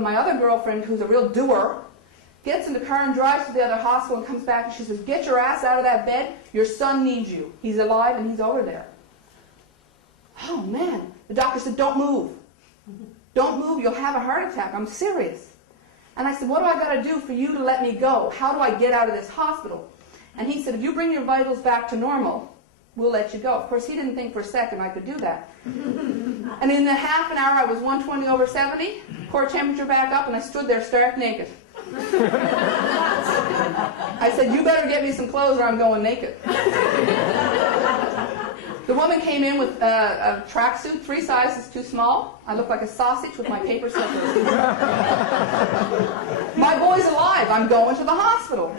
My other girlfriend, who's a real doer, gets in the car and drives to the other hospital and comes back and she says, get your ass out of that bed. Your son needs you. He's alive and he's over there. Oh, man. The doctor said, don't move. Don't move. You'll have a heart attack. I'm serious. And I said, what do I got to do for you to let me go? How do I get out of this hospital? And he said, if you bring your vitals back to normal, we'll let you go. Of course, he didn't think for a second I could do that. And in a half an hour, I was 120/70, core temperature back up, and I stood there stark naked. I said, you better get me some clothes or I'm going naked. The woman came in with a tracksuit, 3 sizes too small. I looked like a sausage with my paper slippers. My boy's alive. I'm going to the hospital.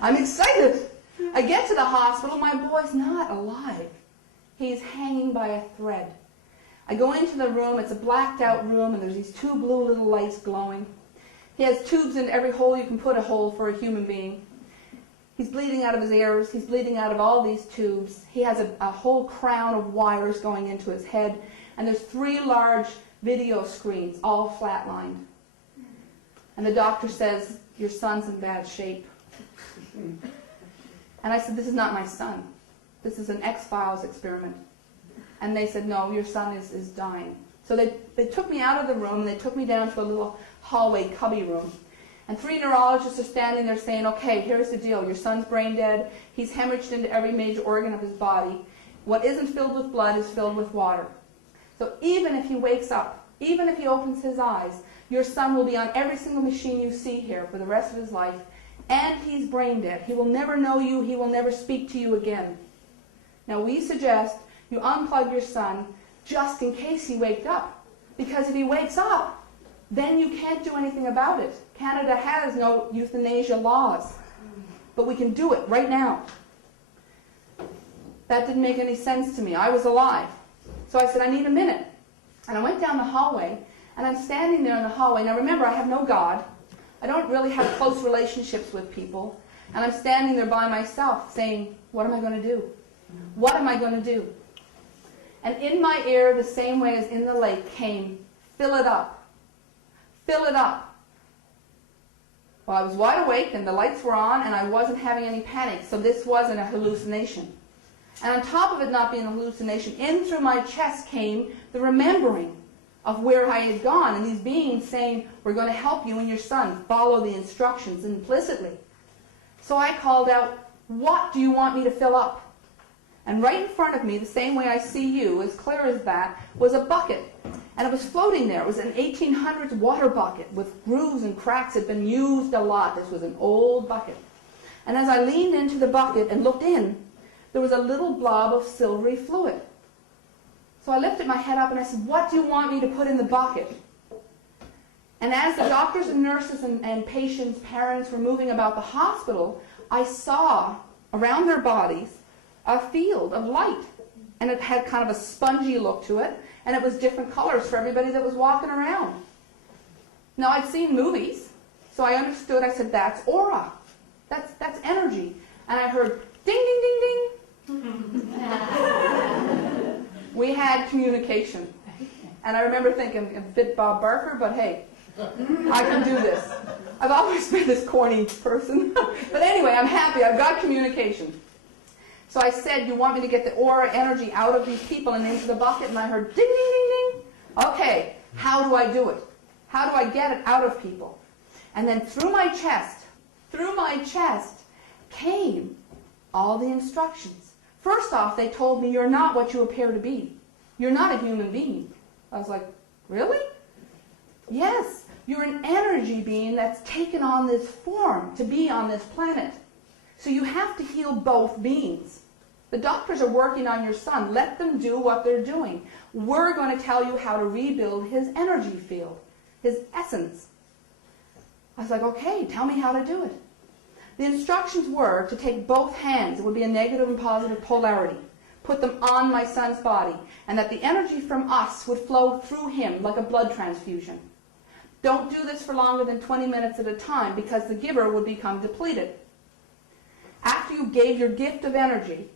I'm excited. I get to the hospital. My boy's not alive. He's hanging by a thread. I go into the room. It's a blacked out room, and there's these 2 blue little lights glowing. He has tubes in every hole you can put a hole for a human being. He's bleeding out of his ears. He's bleeding out of all these tubes. He has a whole crown of wires going into his head. And there's 3 large video screens, all flatlined. And the doctor says, your son's in bad shape. And I said, this is not my son. This is an X-Files experiment. And they said, no, your son is dying. So they took me out of the room, and they took me down to a little hallway cubby room. And 3 neurologists are standing there saying, okay, here's the deal. Your son's brain dead. He's hemorrhaged into every major organ of his body. What isn't filled with blood is filled with water. So even if he wakes up, even if he opens his eyes, your son will be on every single machine you see here for the rest of his life. And he's brain dead. He will never know you. He will never speak to you again. Now we suggest you unplug your son just in case he wakes up. Because if he wakes up, then you can't do anything about it. Canada has no euthanasia laws. But we can do it right now. That didn't make any sense to me. I was alive. So I said, I need a minute. And I went down the hallway, and I'm standing there in the hallway. Now remember, I have no God. I don't really have close relationships with people. And I'm standing there by myself saying, what am I going to do? What am I going to do? And in my ear, the same way as in the lake, came, fill it up. Fill it up. Well, I was wide awake, and the lights were on, and I wasn't having any panic, so this wasn't a hallucination. And on top of it not being a hallucination, in through my chest came the remembering of where I had gone, and these beings saying, we're going to help you and your son. Follow the instructions implicitly. So I called out, what do you want me to fill up? And right in front of me, the same way I see you, as clear as that, was a bucket. And it was floating there. It was an 1800s water bucket with grooves and cracks. It had been used a lot. This was an old bucket. And as I leaned into the bucket and looked in, there was a little blob of silvery fluid. So I lifted my head up and I said, what do you want me to put in the bucket? And as the doctors and nurses and patients' parents were moving about the hospital, I saw around their bodies a field of light. And it had kind of a spongy look to it, and it was different colors for everybody that was walking around. Now, I'd seen movies, so I understood. I said, that's aura. That's energy. And I heard, ding, ding, ding, ding. We had communication. And I remember thinking, a bit Bob Barker, but hey, I can do this. I've always been this corny person. But anyway, I'm happy. I've got communication. So I said, you want me to get the aura energy out of these people and into the bucket? And I heard ding, ding, ding, ding. Okay, how do I do it? How do I get it out of people? And then through my chest came all the instructions. First off, they told me, you're not what you appear to be. You're not a human being. I was like, really? Yes, you're an energy being that's taken on this form to be on this planet. So you have to heal both beings. The doctors are working on your son. Let them do what they're doing. We're going to tell you how to rebuild his energy field, his essence. I was like, okay, tell me how to do it. The instructions were to take both hands. It would be a negative and positive polarity. Put them on my son's body. And that the energy from us would flow through him like a blood transfusion. Don't do this for longer than 20 minutes at a time because the giver would become depleted. After you gave your gift of energy,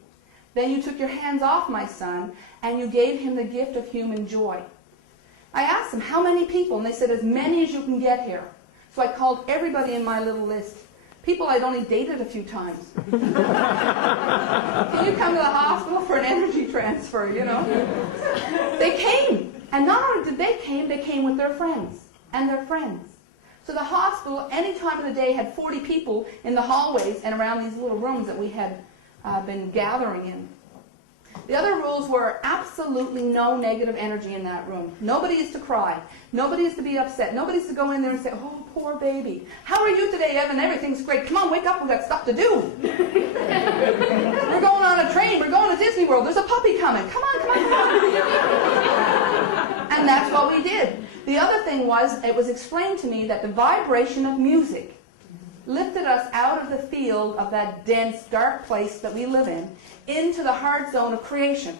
then you took your hands off my son and you gave him the gift of human joy. I asked them, how many people? And they said, as many as you can get here. So I called everybody in my little list. People I'd only dated a few times. Can you come to the hospital for an energy transfer, you know? They came. And not only did they came with their friends and their friends. So the hospital, any time of the day, had 40 people in the hallways and around these little rooms that we had been gathering in. The other rules were absolutely no negative energy in that room. Nobody is to cry. Nobody is to be upset. Nobody is to go in there and say, oh, poor baby. How are you today, Evan? Everything's great. Come on, wake up. We've got stuff to do. We're going on a train. We're going to Disney World. There's a puppy coming. Come on, come on, come on. And that's what we did. The other thing was, it was explained to me that the vibration of music lifted us out of the field of that dense, dark place that we live in into the hard zone of creation.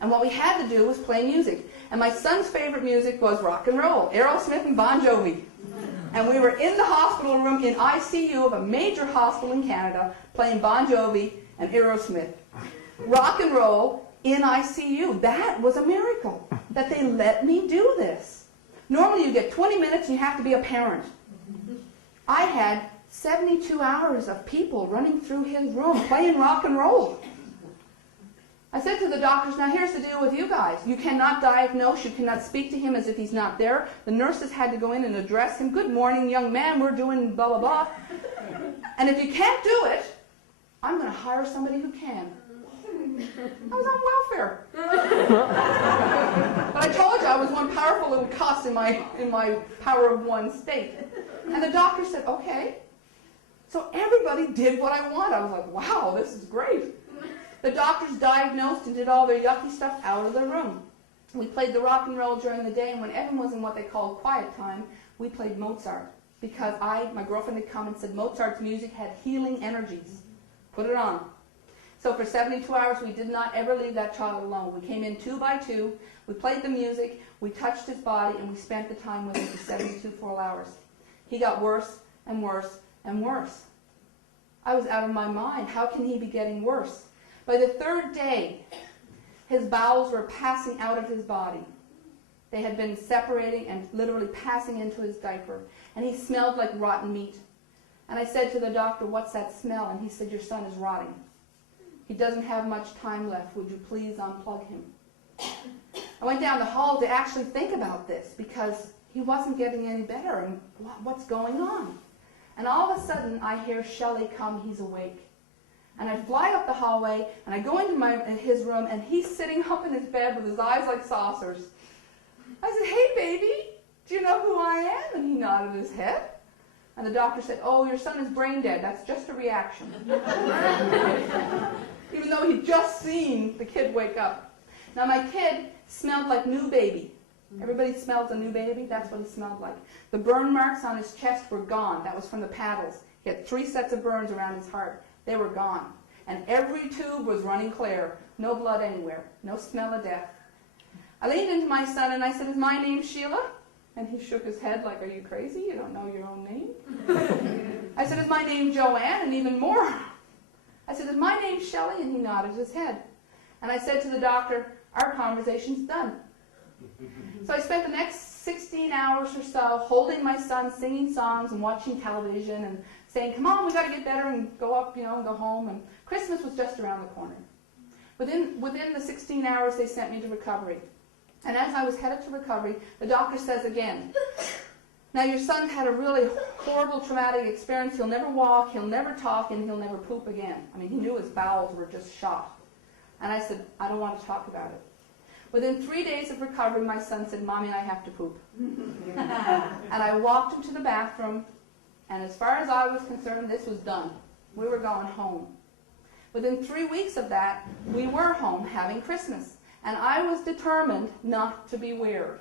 And what we had to do was play music. And my son's favorite music was rock and roll, Aerosmith and Bon Jovi. And we were in the hospital room in ICU of a major hospital in Canada playing Bon Jovi and Aerosmith. Rock and roll in ICU. That was a miracle that they let me do this. Normally you get 20 minutes and you have to be a parent. I had 72 hours of people running through his room playing rock and roll. I said to the doctors, now here's the deal with you guys. You cannot diagnose, you cannot speak to him as if he's not there. The nurses had to go in and address him. Good morning, young man, we're doing blah, blah, blah. And if you can't do it, I'm going to hire somebody who can. I was on welfare. But I told you I was one powerful little cuss in my power of one state. And the doctor said, okay. So everybody did what I wanted. I was like, wow, this is great. The doctors diagnosed and did all their yucky stuff out of the room. We played the rock and roll during the day, and when Evan was in what they called quiet time, we played Mozart. Because my girlfriend had come and said Mozart's music had healing energies. Put it on. So for 72 hours, we did not ever leave that child alone. We came in 2 by 2, we played the music, we touched his body, and we spent the time with him for 72 full hours. He got worse and worse and worse. I was out of my mind. How can he be getting worse? By the 3rd day, his bowels were passing out of his body. They had been separating and literally passing into his diaper. And he smelled like rotten meat. And I said to the doctor, what's that smell? And he said, your son is rotting. He doesn't have much time left. Would you please unplug him? I went down the hall to actually think about this because he wasn't getting any better. And what's going on? And all of a sudden, I hear Shelley come, he's awake. And I fly up the hallway, and I go into his room, and he's sitting up in his bed with his eyes like saucers. I said, hey, baby, do you know who I am? And he nodded his head. And the doctor said, oh, your son is brain dead. That's just a reaction. Even though he'd just seen the kid wake up. Now, my kid smelled like new baby. Everybody smells a new baby? That's what he smelled like. The burn marks on his chest were gone. That was from the paddles. He had 3 sets of burns around his heart. They were gone. And every tube was running clear. No blood anywhere. No smell of death. I leaned into my son and I said, is my name Sheila? And he shook his head like, are you crazy? You don't know your own name? I said, is my name Joanne? And even more. I said, is my name Shelley? And he nodded his head. And I said to the doctor, our conversation's done. So I spent the next 16 hours or so holding my son, singing songs and watching television and saying, come on, we got to get better and go up, you know, and go home. And Christmas was just around the corner. Within the 16 hours, they sent me to recovery. And as I was headed to recovery, the doctor says again, now your son had a really horrible traumatic experience. He'll never walk, he'll never talk, and he'll never poop again. I mean, he knew his bowels were just shot. And I said, I don't want to talk about it. Within 3 days of recovery, my son said, Mommy, I have to poop. And I walked him to the bathroom, and as far as I was concerned, this was done. We were going home. Within 3 weeks of that, we were home having Christmas. And I was determined not to be weird.